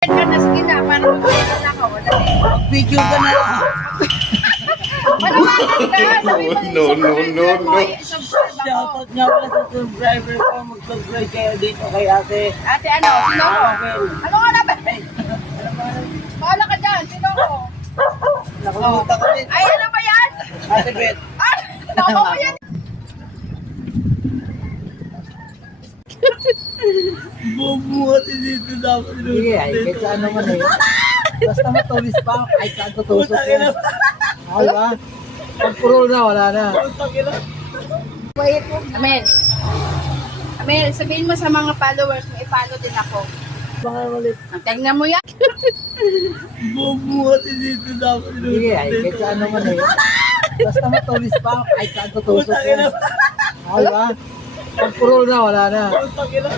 Ka na, sige na, para magpapala na ako. Video ka na lang. Manawagan ka, sabi mo No, no, no, no. subscribe ako. Shoutout nga pala sa subscriber ko. Mag-subscribe kayo dito kay ate. Ate ano, sino ako? Ano nga na ba? Bahala ka dyan, sino ako? Nakalimutan ko rin. Ay, ano ba yan? Ate Bet. Ah, nakuha mo yan. Bumuhati dito dapat. Sige, ay, kahit saan naman eh. Basta matulis pa, kahit saan tutusok Putang ina. yan. Ay ba? Pag puro na, wala na. Putang ina. Amel. Amel, sabihin mo sa mga followers mo, i-follow din ako. Baka malit. Tignan mo yan. Bumuhati dito dapat. Sige, ay, kahit saan naman eh. Basta matulis pa, kahit saan tutusok Putang ina. yan. Ay ba? Pag puro na, wala na. Putang ina.